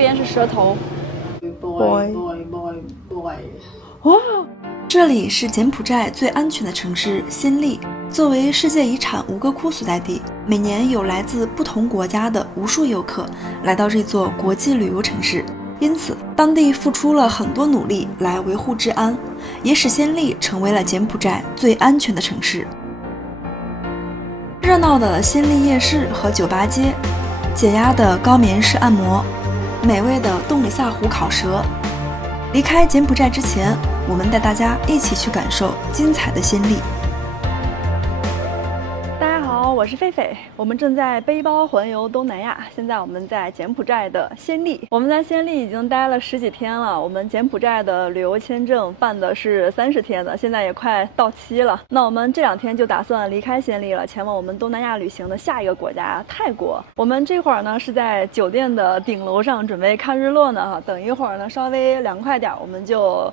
边是蛇头。boy。哇，这里是柬埔寨最安全的城市暹粒。作为世界遗产吴哥窟所在地，每年有来自不同国家的无数游客来到这座国际旅游城市，因此当地付出了很多努力来维护治安，也使暹粒成为了柬埔寨最安全的城市。热闹的暹粒夜市和酒吧街，解压的高棉式按摩，美味的洞里萨湖烤蛇。离开柬埔寨之前，我们带大家一起去感受精彩的暹粒。我是狒狒，我们正在背包环游东南亚。现在我们在柬埔寨的暹粒，我们在暹粒已经待了10几天了。我们柬埔寨的旅游签证办的是30天的，现在也快到期了。那我们这2天就打算离开暹粒了，前往我们东南亚旅行的下一个国家泰国。我们这会儿呢是在酒店的顶楼上准备看日落呢，等一会儿呢稍微凉快点，我们就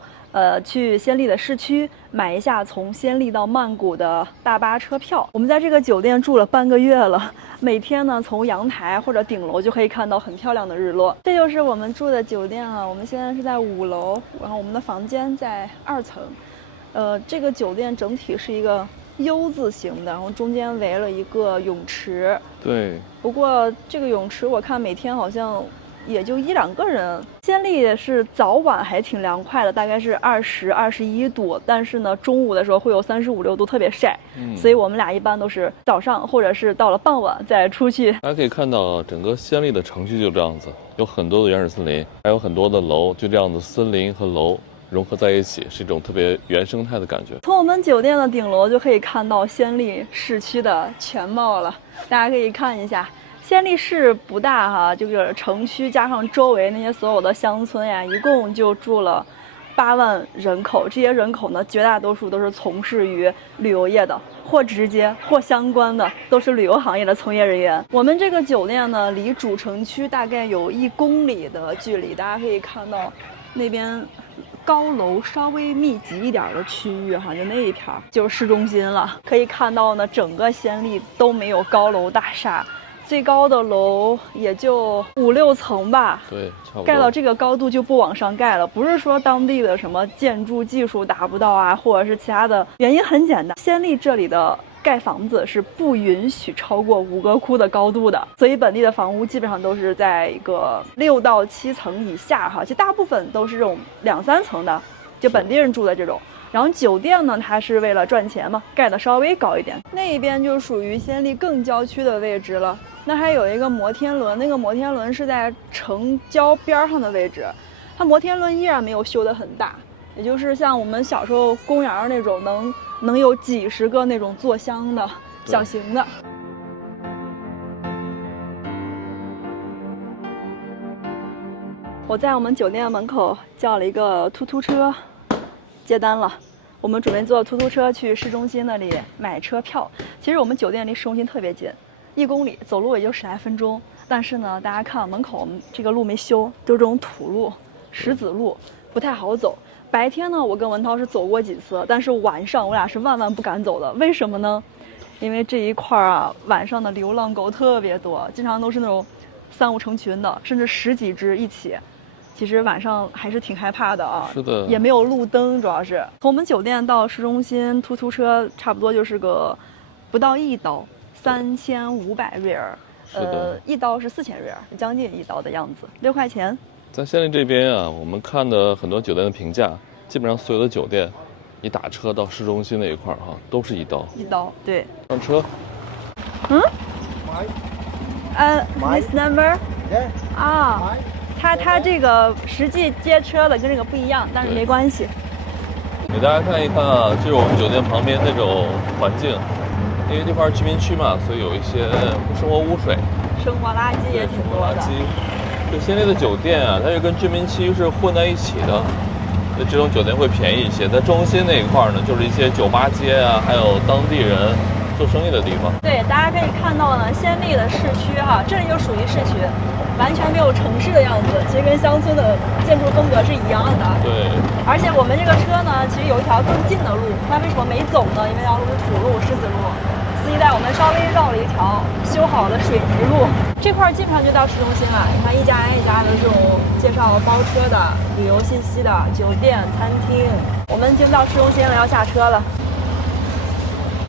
去暹粒的市区买一下从暹粒到曼谷的大巴车票。我们在这个酒店住了半个月了，每天呢从阳台或者顶楼就可以看到很漂亮的日落。这就是我们住的酒店啊，我们现在是在5楼，然后我们的房间在2层。这个酒店整体是一个U 字形的，然后中间围了一个泳池。对。不过这个泳池我看每天好像也就1、2个人。暹粒是早晚还挺凉快的，大概是20、21度，但是呢，中午的时候会有35、6度，特别晒。所以我们俩一般都是早上或者是到了傍晚再出去。大家可以看到，整个暹粒的城区就这样子，有很多的原始森林，还有很多的楼，就这样子，森林和楼融合在一起，是一种特别原生态的感觉。从我们酒店的顶楼就可以看到暹粒市区的全貌了，大家可以看一下。暹粒市不大哈，就是城区加上周围那些所有的乡村呀，一共就住了8万人口。这些人口呢，绝大多数都是从事于旅游业的，或直接或相关的，都是旅游行业的从业人员。我们这个酒店呢，离主城区大概有1公里的距离，大家可以看到那边高楼稍微密集一点的区域哈，就那一片就是市中心了。可以看到呢，整个暹粒都没有高楼大厦。最高的楼也就5、6层吧，对，差不多。盖到这个高度就不往上盖了，不是说当地的什么建筑技术达不到啊，或者是其他的原因，很简单，暹粒这里的盖房子是不允许超过吴哥窟的高度的，所以本地的房屋基本上都是在一个6到7层以下哈，其实大部分都是这种2、3层的，就本地人住的这种。然后酒店呢，它是为了赚钱嘛，盖的稍微高一点。那一边就属于暹粒更郊区的位置了。那还有一个摩天轮，那个摩天轮是在城郊边上的位置，它摩天轮依然没有修得很大，也就是像我们小时候公园那种能有几十个那种坐箱的小型的。我在我们酒店门口叫了一个突突车，接单了。我们准备坐突突车去市中心那里买车票。其实我们酒店离市中心特别近，1公里，走路也就10来分钟。但是呢，大家看门口这个路没修，都是这种土路、石子路，不太好走。白天呢，我跟文涛是走过几次，但是晚上我俩是万万不敢走的。为什么呢？因为这一块啊，晚上的流浪狗特别多，经常都是那种3、5成群的，甚至10几只一起。其实晚上还是挺害怕的啊，是的，也没有路灯，主要是从我们酒店到市中心，突突车差不多就是个不到1刀，3500瑞尔，1刀是4000瑞尔，将近1刀的样子，6块钱。在暹粒这边啊，我们看的很多酒店的评价，基本上所有的酒店，你打车到市中心那一块哈，都是1刀。1刀，对。上车。This number？ 啊。他这个实际接车的跟这个不一样，但是没关系。给大家看一看啊，这是我们酒店旁边那种环境，因为这块居民区嘛，所以有一些生活污水、生活垃圾也挺多的。就暹粒的酒店啊，它是跟居民区是混在一起的，所以这种酒店会便宜一些。在中心那一块呢，就是一些酒吧街啊，还有当地人做生意的地方。对，大家可以看到呢，暹粒的市区哈，这里就属于市区。完全没有城市的样子，其实跟乡村的建筑风格是一样的。对。而且我们这个车呢，其实有一条更近的路，它为什么没走呢？因为那条路是土路、石子路，司机带我们稍微绕了一条修好的水泥路，这块基本上就到市中心了。你看一家一家的这种介绍包车的、旅游信息的、酒店、餐厅，我们已经到市中心了，要下车了。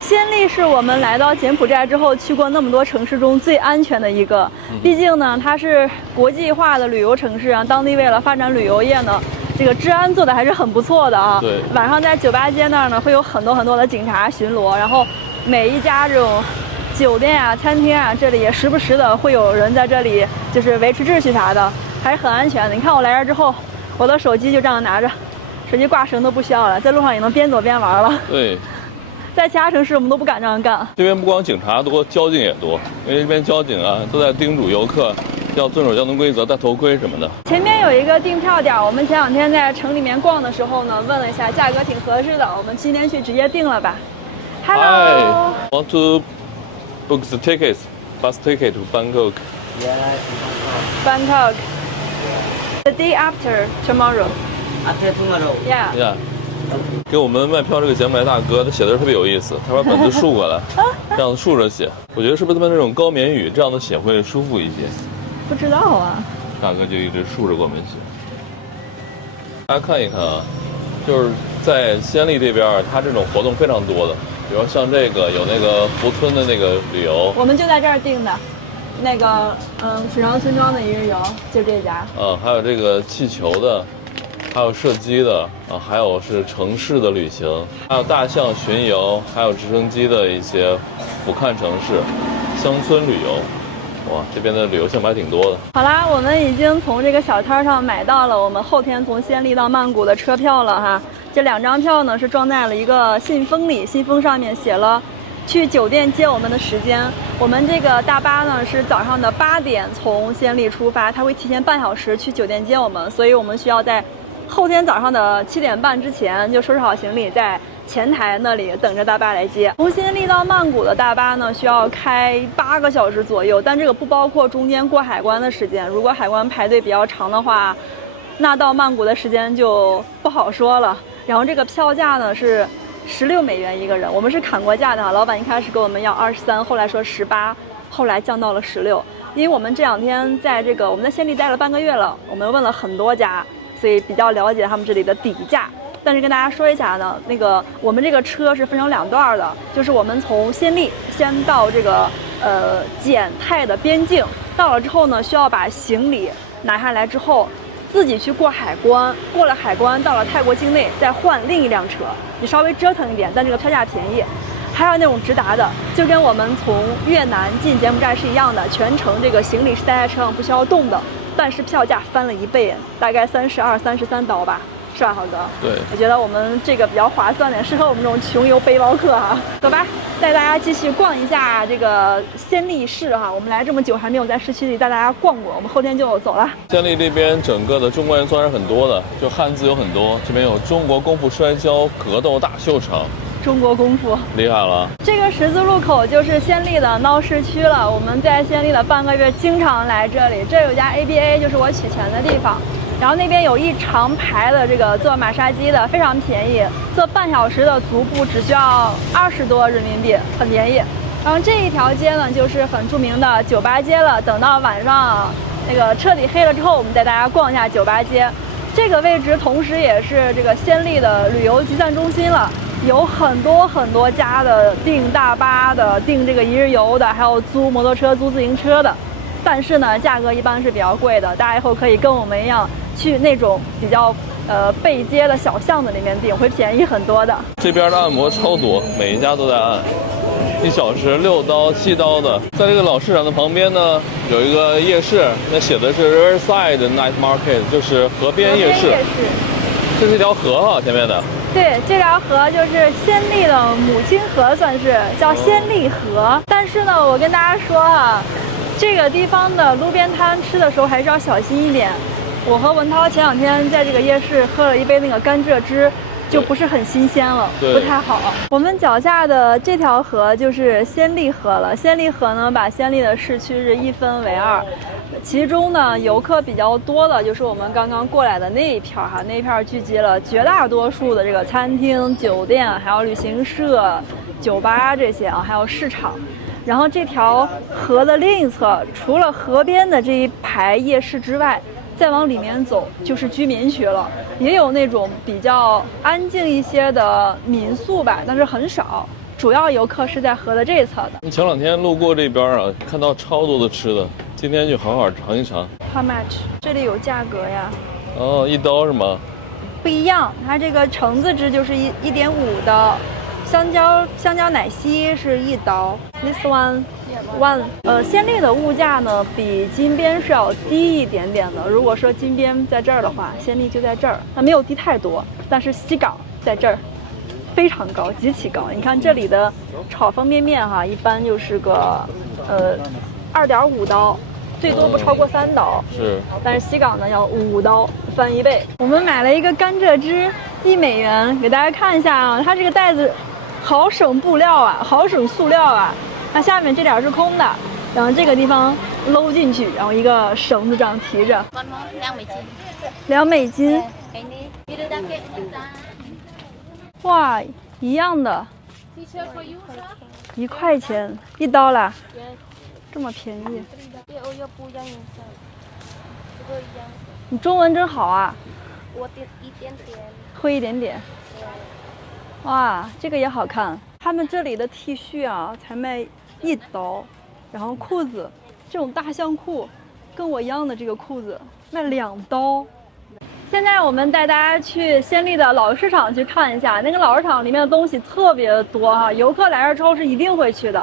暹粒是我们来到柬埔寨之后去过那么多城市中最安全的一个，毕竟呢它是国际化的旅游城市啊，当地为了发展旅游业呢，这个治安做的还是很不错的啊。对，晚上在酒吧街那儿呢会有很多的警察巡逻，然后每一家这种酒店啊、餐厅啊，这里也时不时的会有人在这里就是维持秩序啥的，还是很安全的。你看我来这之后，我的手机就这样拿着，手机挂绳都不需要了，在路上也能边走边玩了。对。在其他城市我们都不敢这样干。这边不光警察多，交警也多，因为这边交警啊都在叮嘱游客要遵守交通规则，戴头盔什么的。前面有一个订票点，我们前2天在城里面逛的时候呢，问了一下，价格挺合适的，我们今天去直接订了吧。Hello. Hi. Want to book the tickets, bus ticket to Bangkok? Bangkok. The day after tomorrow. After tomorrow. Yeah. Yeah. 给我们卖票这个柬埔寨大哥，他写的特别有意思，他把本子竖过来，这样子竖着写。我觉得是不是他们那种高棉语这样的写会舒服一些？不知道啊。大哥就一直竖着给我们写。大家看一看啊，就是在暹粒这边，它这种活动非常多的，比如像这个有那个福村的那个旅游，我们就在这儿订的，那个水上村庄的一日游，就这家。还有这个气球的。还有射击的啊，还有是城市的旅行，还有大象巡游，还有直升机的一些俯瞰城市、乡村旅游。哇，这边的旅游项目还挺多的。好啦，我们已经从这个小摊上买到了我们后天从暹粒到曼谷的车票了哈。这2张票呢是装在了一个信封里，信封上面写了去酒店接我们的时间。我们这个大巴呢是早上的8点从暹粒出发，它会提前半小时去酒店接我们，所以我们需要在后天早上的7点半之前就收拾好行李，在前台那里等着大巴来接。从暹粒到曼谷的大巴呢，需要开8个小时左右，但这个不包括中间过海关的时间。如果海关排队比较长的话，那到曼谷的时间就不好说了。然后这个票价呢是16美元一个人，我们是砍过价的哈，老板一开始给我们要23，后来说18，后来降到了16。因为我们这2天在我们在暹粒待了半个月了，我们问了很多家。所以比较了解他们这里的底价，但是跟大家说一下呢，我们这个车是分成2段的，就是我们从暹粒先到这个柬泰的边境，到了之后呢，需要把行李拿下来之后，自己去过海关，过了海关到了泰国境内，再换另一辆车，你稍微折腾一点，但这个票价便宜。还有那种直达的，就跟我们从越南进柬埔寨是一样的，全程这个行李是待在车上不需要动的。但是票价翻了1倍，大概32、33刀吧，是吧，豪哥？对，我觉得我们这个比较划算点，适合我们这种穷游背包客哈。走吧，带大家继续逛一下这个暹粒市哈。我们来这么久还没有在市区里带大家逛过，我们后天就走了。暹粒这边整个的中国元素还是很多的，就汉字有很多，这边有中国功夫摔跤格斗大秀场。中国功夫厉害了！这个十字路口就是暹粒的闹市区了。我们在暹粒的半个月经常来这里，这有家 ABA， 就是我取钱的地方。然后那边有一长排的这个做马杀鸡的，非常便宜，做半小时的足部只需要20多人民币，很便宜。然后这一条街呢，就是很著名的酒吧街了。等到晚上那个彻底黑了之后，我们带大家逛一下酒吧街。这个位置同时也是这个暹粒的旅游集散中心了。有很多家的订大巴的、订这个一日游的，还有租摩托车、租自行车的，但是呢，价格一般是比较贵的。大家以后可以跟我们一样去那种比较背街的小巷子里面订，会便宜很多的。这边的按摩超多，每一家都在按，1小时6刀、7刀的。在这个老市场的旁边呢，有一个夜市，那写的是 Riverside Night Market， 就是河边夜市。这是一条河哈，前面的。对，这条河就是暹粒的母亲河，算是叫暹粒河。但是呢，我跟大家说啊，这个地方的路边摊吃的时候还是要小心一点。我和文涛前2天在这个夜市喝了一杯那个甘蔗汁，就不是很新鲜了，不太好。我们脚下的这条河就是暹粒河了。暹粒河呢，把暹粒的市区是一分为2。其中呢，游客比较多的就是我们刚刚过来的那一片哈，那一片聚集了绝大多数的这个餐厅、酒店，还有旅行社、酒吧这些啊，还有市场。然后这条河的另一侧，除了河边的这一排夜市之外，再往里面走就是居民区了，也有那种比较安静一些的民宿吧，但是很少。主要游客是在河的这一侧的。前2天路过这边啊，看到超多的吃的，今天就好好尝一尝。How much？ 这里有价格呀。哦，1刀是吗？不一样，它这个橙子汁就是1.5刀，香蕉奶昔是1刀。This one。暹粒的物价呢比金边是要低一点点的。如果说金边在这儿的话，暹粒就在这儿，那没有低太多。但是西港在这儿非常高，极其高。你看这里的炒方便面哈，一般就是个2.5刀，最多不超过3刀。是。但是西港呢要5刀，翻1倍。我们买了一个甘蔗汁，1美元，给大家看一下啊，它这个袋子好省布料啊，好省塑料啊。它下面这点是空的，然后这个地方搂进去，然后一个绳子这样提着。2美金。哇，一样的，1块钱1刀啦，这么便宜。你中文真好啊。我一点点。会一点点。哇，这个也好看。他们这里的 T 恤啊，才卖1刀，然后裤子，这种大象裤，跟我一样的这个裤子卖2刀。现在我们带大家去暹粒的老市场去看一下，那个老市场里面的东西特别多哈，游客来这超市一定会去的。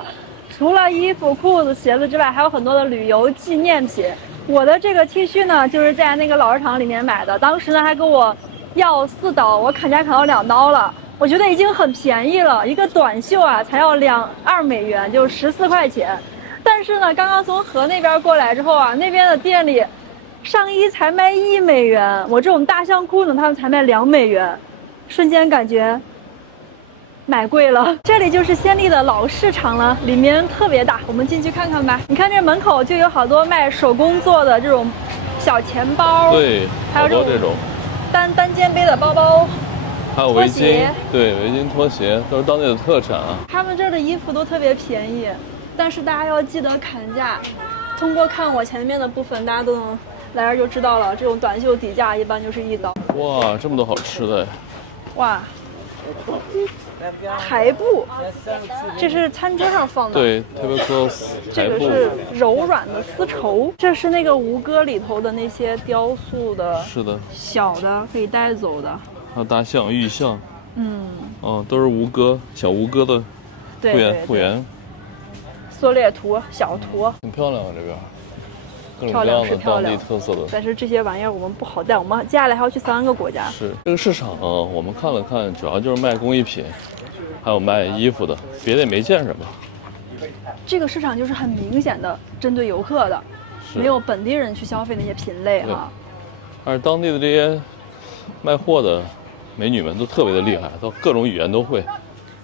除了衣服、裤子、鞋子之外，还有很多的旅游纪念品。我的这个 T 恤呢，就是在那个老市场里面买的，当时呢还跟我要4刀，我砍价砍到2刀了。我觉得已经很便宜了，一个短袖啊才要2美元，就14块钱。但是呢，刚刚从河那边过来之后啊，那边的店里上衣才卖1美元，我这种大象裤呢，他们才卖2美元，瞬间感觉买贵了。这里就是暹粒的老市场了，里面特别大，我们进去看看吧。你看这门口就有好多卖手工做的这种小钱包，对，还有这种单肩背的包包。还有围巾，对，围巾、拖鞋都是当地的特产啊。他们这儿的衣服都特别便宜，但是大家要记得砍价。通过看我前面的部分，大家都能来这儿就知道了。这种短袖底价一般就是1刀。哇，这么多好吃的！哇，台布，这是餐桌上放的。对 ，tablecloth。这个是柔软的丝绸，这是那个吴哥里头的那些雕塑的。是的。小的可以带走的。还有大象、玉象，都是吴哥小吴哥的复原。缩略图、小图，很漂亮啊，这边各种各样的当地特色的。但是这些玩意儿我们不好带，我们接下来还要去3个国家。是这个市场啊，我们看了看，主要就是卖工艺品，还有卖衣服的，别的也没见什么。这个市场就是很明显的针对游客的，没有本地人去消费那些品类哈。而当地的这些卖货的美女们都特别的厉害，都各种语言都会。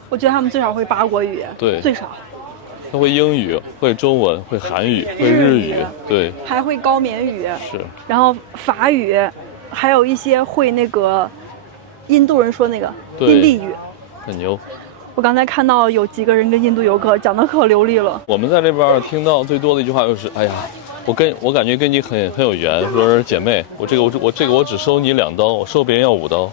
我觉得他们最少会8国语，对，最少。他会英语，会中文，会韩语，会日语，对，还会高棉语，是。然后法语，还有一些会那个印度人说那个印地语，很牛。我刚才看到有几个人跟印度游客讲得可流利了。我们在这边听到最多的一句话就是：“哎呀，我感觉跟你很有缘，说是姐妹，我只收你2刀，我收别人要5刀。”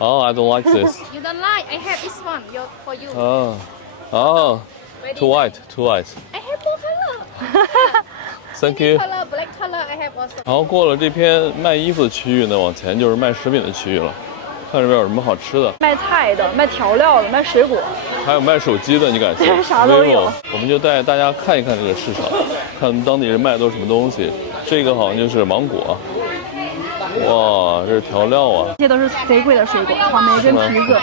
Oh, I don't like this. You don't like? I have this one. For you. Too white. I have more color. Thank you. Color, black color. I have also. 然后过了这片卖衣服的区域呢，往前就是卖食品的区域了。看这边有什么好吃的？卖菜的，卖调料的，卖水果，还有卖手机的，你敢信？啥都有。我们就带大家看一看这个市场，看当地人卖的都是什么东西。这个好像就是芒果。哇，这是调料啊！这些都是贼贵的水果，草莓跟提子，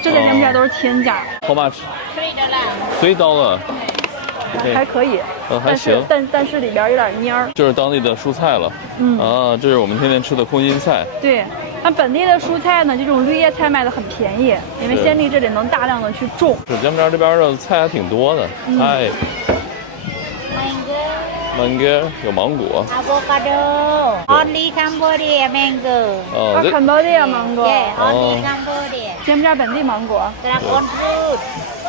这在柬埔寨都是天价。How much? $3. 还可以，还行，但是里边有点蔫儿。就是当地的蔬菜了，这是我们天天吃的空心菜。对，那本地的蔬菜呢，这种绿叶菜卖的很便宜，因为暹粒这里能大量的去种。是柬埔寨这边的菜还挺多的，芒果有芒果。Avocado. Only Cambodia mango. 哦，这坎波迪亚芒果， Yeah, only Oh. Cambodia. 柬埔寨本地芒果， Dragon fruit.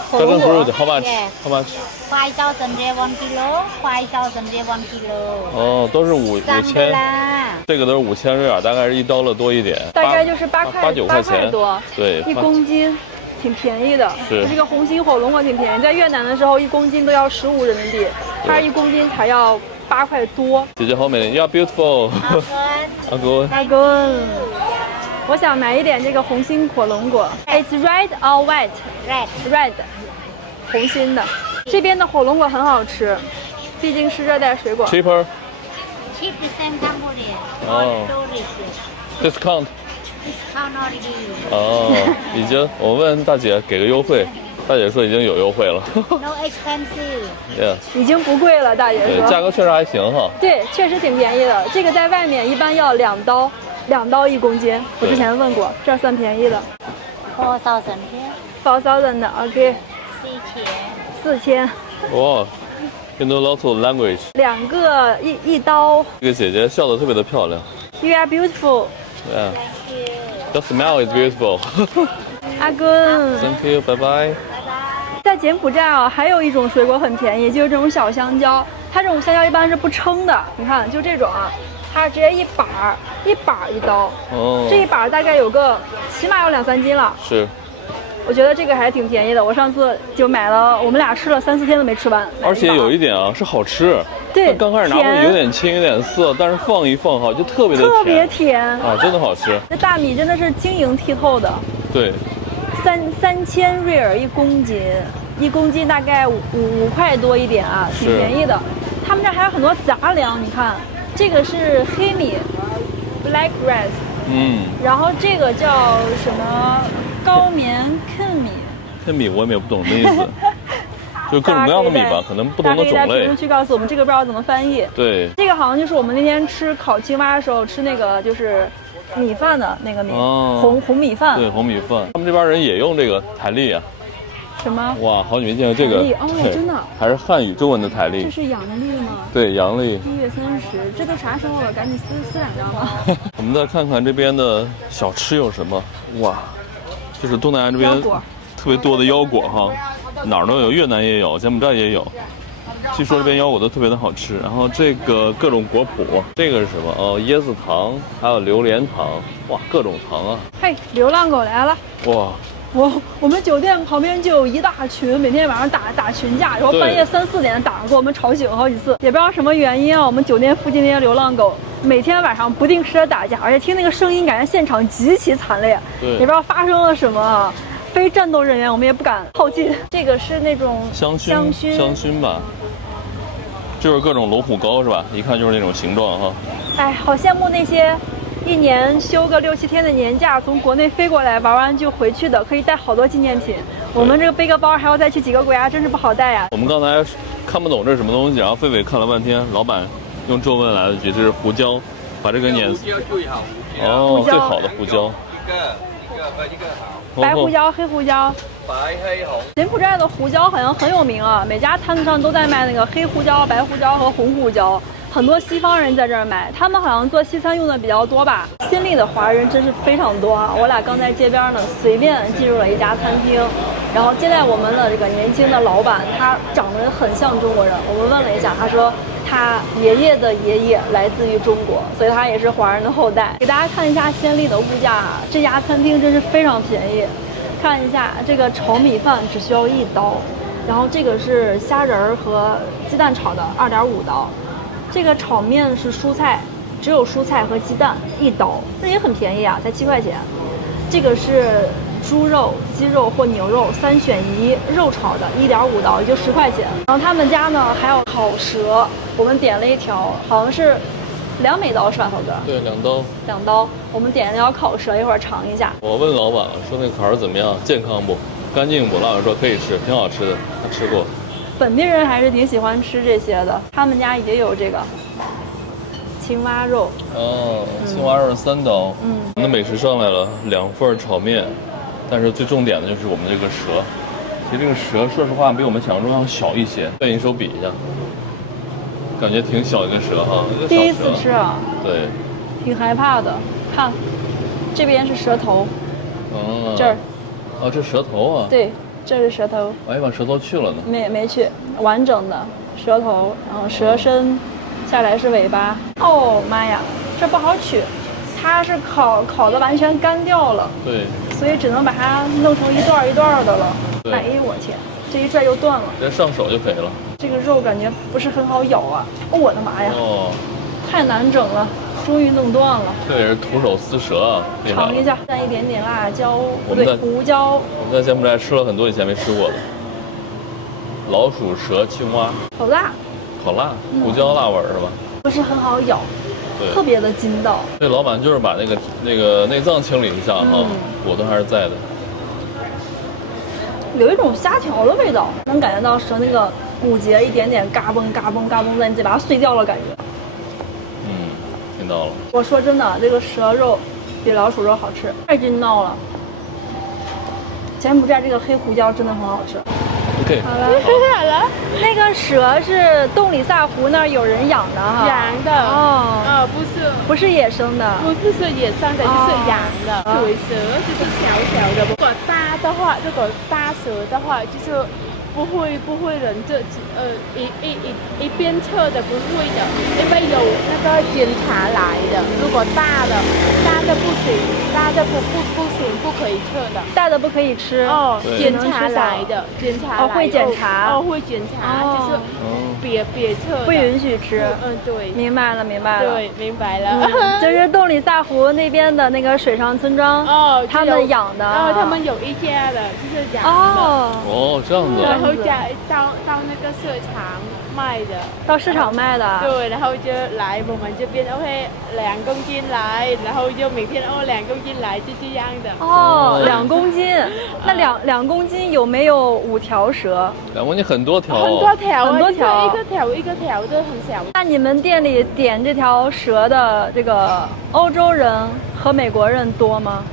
火 dragon 龙果 fruit how much? Yeah. How much? 5,000 there 1 kilo. 5,000 there 1 kilo. 哦，都是5000， $3. 这个都是5000瑞尔，大概是$1多一点，大概就是8 9块钱多，对，一公斤，挺便宜的。是这个红心火龙果挺便宜，在越南的时候1公斤都要15人民币，它1公斤才要8块多。姐姐后面 ，You're beautiful， Good. 阿哥，大哥，我想买一点这个红心火龙果。It's red or white? Red. Red，红心的。这边的火龙果很好吃，毕竟是热带水果。 cheaper Cheap percent Cambodia. Oh. All tourists. discount。 Discount already. 哦，已经，我问大姐给个优惠，大姐说已经有优惠了。 No expensive. yeah，已经不贵了，大姐对，说。价格确实还行哈。对，确实挺便宜的。这个在外面一般要2刀，2刀1公斤。我之前问过，这儿算便宜的。 4,000 here. 4,000的 ，OK， 4,000. 4000，哇，You know lots of language。 2个一刀。这个姐姐笑得特别的漂亮。 You are beautiful， Yeah，the smile is beautiful 。阿根。 Thank you，拜拜。在柬埔寨啊，还有一种水果很便宜，就是这种小香蕉。它这种香蕉一般是不称的，你看，就这种啊，它直接一把儿一刀。哦，这一把儿大概有个起码有2、3斤了。是，我觉得这个还挺便宜的。我上次就买了，我们俩吃了3、4天都没吃完。而且有一点点啊是好吃。对，刚开始拿回来有点青有点涩，但是放一放哈就特别的特别甜甜。啊，真的好吃。这大米真的是晶莹剔透的。对， 3000瑞尔1公斤，1公斤大概5块多一点啊，挺是便宜的。他们这儿还有很多杂粮，你看，这个是黑米 （black rice），嗯，然后这个叫什么高棉 Ken 米，这米我也不懂什么意思，就各种各样的米吧，可能不同的种类大家可以在评论。区告诉我们，这个不知道怎么翻译。对，这个好像就是我们那天吃烤青蛙的时候吃那个就是米饭的那个米，哦红米饭。对，红米饭，他们这边人也用这个台历啊。什么？哇，好久没见过这个台历哦对真的还是汉语中文的台这历。是阳历吗对，阳历。 ？1月30，这都啥时候了？赶紧撕2张吧。我们再看看这边的小吃有什么。哇，就是东南亚这边腰果特别多的腰果哈，哪儿都有，越南也有，柬埔寨也有。据说这边腰果都特别的好吃。然后这个各种果脯，这个是什么？哦，椰子糖，还有榴莲糖，哇，各种糖啊！嘿，流浪狗来了。哇，我们酒店旁边就有一大群，每天晚上打群架，然后对半夜3、4点打，给我们吵醒好几次，也不知道什么原因啊。我们酒店附近那些流浪狗每天晚上不定时的打架，而且听那个声音，感觉现场极其惨烈，对也不知道发生了什么啊。非战斗人员我们也不敢靠近。这个是那种香香薰吧，就是各种龙虎糕是吧？一看就是那种形状哈。哎，好羡慕那些一年休个6、7天的年假，从国内飞过来玩完就回去的，可以带好多纪念品。我们这个背个包还要再去几个国家，真是不好带呀。我们刚才看不懂这是什么东西，然后狒狒看了半天，老板用中文来了句：“这是胡椒，把这个碾死。”哦，胡椒最好的胡椒。白胡椒、黑胡椒。柬埔寨的胡椒好像很有名啊，每家摊子上都在卖那个黑胡椒、白胡椒和红胡椒。很多西方人在这儿买，他们好像做西餐用的比较多吧。暹粒的华人真是非常多啊！我俩刚在街边呢，随便进入了一家餐厅，然后接待我们的这个年轻的老板，他长得很像中国人。我们问了一下，他说他爷爷的爷爷来自于中国，所以他也是华人的后代。给大家看一下暹粒的物价，这家餐厅真是非常便宜。看一下这个炒米饭只需要1刀，然后这个是虾仁儿和鸡蛋炒的2.5刀。这个炒面是蔬菜，只有蔬菜和鸡蛋1刀，这也很便宜啊，才7块钱。这个是猪肉、鸡肉或牛肉3选1，肉炒的1.5刀，也就10块钱。然后他们家呢还有烤蛇，我们点了1条，好像是2美刀是吧，涛哥？对，2刀。 2刀，我们点了条烤蛇，一会儿尝一下。我问老板了，说那烤儿怎么样，健康不？干净不？老板说可以吃，挺好吃的，他吃过。本地人还是挺喜欢吃这些的，他们家也有这个青蛙肉。哦，青蛙肉是3刀。嗯，我们的美食上来了，2份炒面，但是最重点的就是我们这个蛇。其实这个蛇，说实话比我们想象中要小一些。跟你手比一下。感觉挺小一个蛇哈，一个小蛇第一次吃啊，对，挺害怕的。看，这边是蛇头，哦，这儿，哦，这蛇头啊，对，这是蛇头，我还把蛇头去了呢。没去，完整的蛇头，然后蛇身，下来是尾巴。哦妈呀，这不好取，它是烤的完全干掉了，对，所以只能把它弄成一段一段的了。对哎呦我天，这一拽就断了。直接上手就可以了。这个肉感觉不是很好咬啊！哦，我的妈呀，哦，太难整了，终于弄断了。这也是徒手撕蛇啊，厉害了尝一下，蘸一点点辣椒，不对，我们在胡椒，我们在柬埔寨吃了很多以前没吃过的老鼠、蛇、青蛙，好辣，好辣，胡椒辣味儿是吧？不是很好咬，对，特别的筋道。这老板就是把那个内脏清理一下哈，骨头还是在的。有一种虾条的味道，能感觉到蛇那个骨节一点点嘎嘣嘎嘣嘎嘣在你嘴巴碎掉了感觉。嗯，听到了。我说真的，这个蛇肉比老鼠肉好吃，太筋道了。柬埔寨这个黑胡椒真的很好吃。 OK，好了，好了。那个蛇是洞里萨湖那儿有人养的哈。养的哦，不是不是野生的。不是野生的，就是养的。哦水蛇就是小小的，如果大的话，如果大蛇的话，就是不会人一边测的不会的，因为有那个检查来的。如果大的不行，大的不行，不可以测的。大的不可以吃哦，对检查来的，检查来会检查哦，会检查，就是别测的，不允许吃。对，明白了，明白了。对，明白了。就是洞里萨湖那边的那个水上村庄，哦，他们养的。他们有一家的，就是养的。哦，这样子啊。然后到那个市场卖的。到市场卖的。对，然后就来我们这边 OK 2公斤来，然后就每天2公斤来，就这样的。哦，2公斤，那两公斤有没有5条蛇2公斤很多条，很多条，很多条，一个条都很小。那你们店里点这条蛇的这个欧洲人和美国人多吗？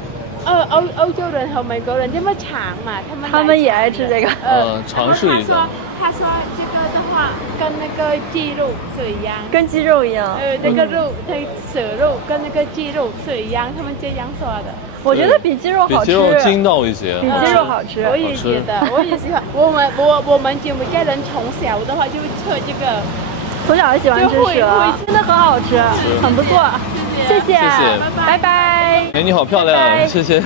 欧洲人和美国人这么长嘛，他们也爱吃这个。尝试一下。他说这个的话跟那个鸡肉是一样，跟鸡肉一样。那个肉，那蛇肉跟那个鸡肉是一样，他们这样说的。我觉得比鸡肉好吃，比鸡肉筋道一些，比鸡肉好吃。我也觉得，我也喜欢。我们柬埔寨人从小的话就吃这个，从小就喜欢吃蛇，真的很好吃，很不错。谢谢，拜拜。哎，你好漂亮，谢谢。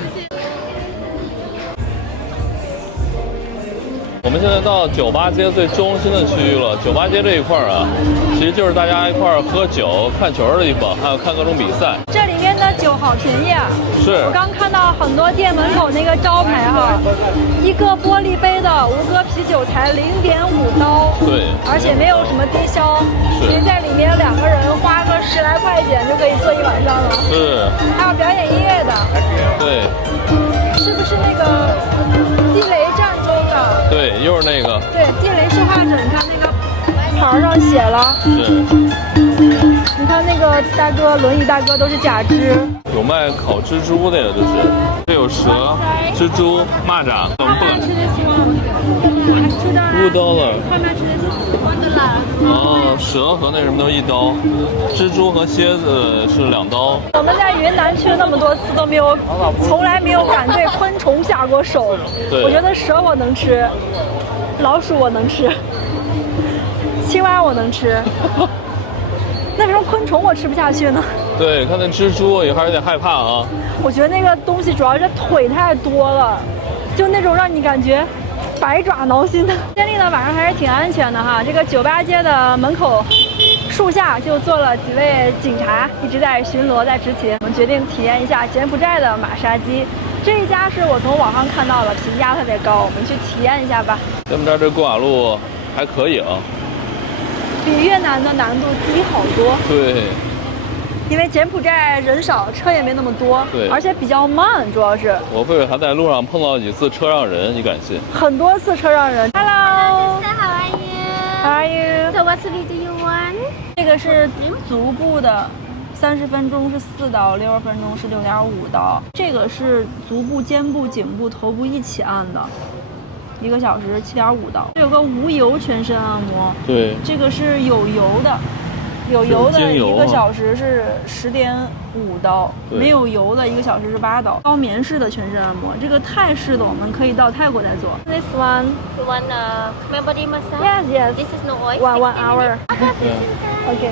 我们现在到酒吧街最中心的区域了。酒吧街这一块啊，其实就是大家一块儿喝酒、看球的地方，还有看各种比赛。这里面的酒好便宜啊！是我刚看到很多店门口那个招牌哈，一个玻璃杯的吴哥啤酒才0.5刀，对，而且没有什么低消，其实在里面2个人花个10来块钱就可以坐一晚上了。是，还有表演音乐的，对，是不是那个地雷郑州的？对，又是那个，对，地雷市画者，你看那个牌上写了，是，你看那个大哥，轮椅大哥都是假肢。有卖烤蜘蛛的呀，这是，这有蛇、蜘蛛、蚂蚱，我们不敢吃。$2 了。哦，蛇和那什么都1刀，蜘蛛和蝎子是2刀。我们在云南去了那么多次都没有，从来没有敢对昆虫下过手。对，我觉得蛇我能吃，老鼠我能吃，青蛙我能吃，那为什么昆虫我吃不下去呢？对，看那蜘蛛也还有点害怕啊。我觉得那个东西主要是腿太多了，就那种让你感觉百爪挠心的。暹粒呢晚上还是挺安全的哈，这个酒吧街的门口树下就坐了几位警察，一直在巡逻，在执勤。我们决定体验一下柬埔寨的马杀鸡。这一家是我从网上看到了，评价特别高，我们去体验一下吧。咱们这儿这过马路还可以啊，比越南的难度低好多。对，因为柬埔寨人少，车也没那么多，对，而且比较慢，主要是。我贝贝还在路上碰到几次车让人，你敢信？很多次车让人。Hello。 How are you? How are you? So what sweet do you want? 这个是足部的，30分钟是4刀，60分钟是6.5刀。这个是足部、肩部、颈部、头部一起按的。1个小时7.5刀。这有个无油全身按摩，对，这个是有油的，有油的是精油1个小时是10.5刀，对没有油的1个小时是8刀。高棉式的全身按摩，这个泰式的我们可以到泰国再做。This one, You want Khmer body massage? yes, yes. This is no oil. 1 hour. Okay. OK。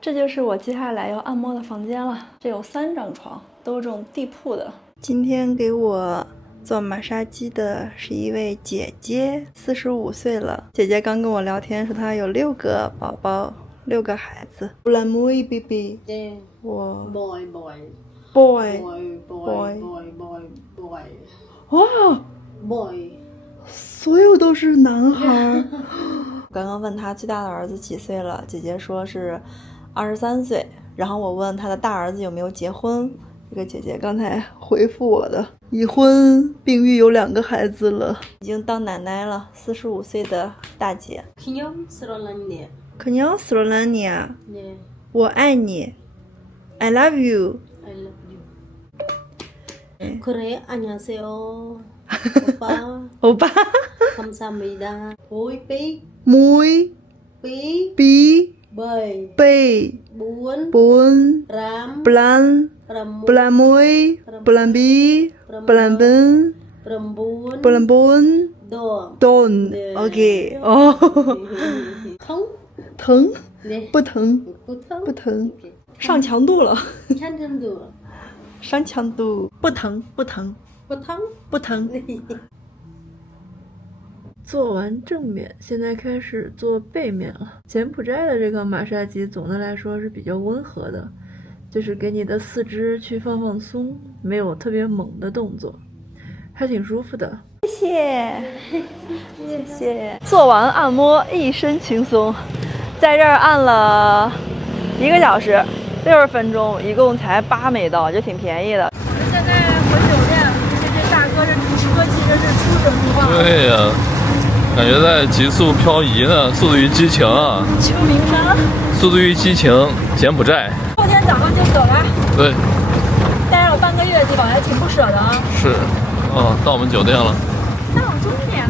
这就是我接下来要按摩的房间了，这有3张床，都是这种地铺的。今天给我做马杀鸡的是一位姐姐，45岁了。姐姐刚跟我聊天说她有6个宝宝，6个孩子。Bulan muy baby。Yeah. 我 Boy. boy。 哇， Boy. 所有都是男孩。刚刚问他最大的儿子几岁了，姐姐说是23岁。然后我问他的大儿子有没有结婚，这个姐姐刚才回复我的，已婚并育有2个孩子了，已经当奶奶了。45岁的大姐。ខ្ញុំស្រឡាញ់អ្នក 그냥 스롤라니아 Yeah. 我爱你 I love you I love you. 그래 안녕하세요. 오빠. 오빠 감사합니다. 보이 삐 무이 삐 비 bơi 베이 bốn 본 ram 블란 ram 블라무이 블란비 블란분 rambun 블란본 đồ 돈 네. 오케이 thống 疼 네 不疼 不疼不疼上强度了 찬 정도 上强度不疼不疼不疼不疼做完正面，现在开始做背面了。柬埔寨的这个马杀鸡总的来说是比较温和的，就是给你的四肢去放放松，没有特别猛的动作，还挺舒服的。谢谢，谢谢。做完按摩，一身轻松，在这儿按了1个小时，60分钟，一共才8美刀，就挺便宜的。我们现在回酒店，这大哥这车其实是出神入化。对呀、感觉在极速漂移呢，《速度与激情》啊，秋名山， 《速度与激情》柬埔寨。后天早上就走了，对，待了有半个月地方，还挺不舍的啊。是，到我们酒店了。到终点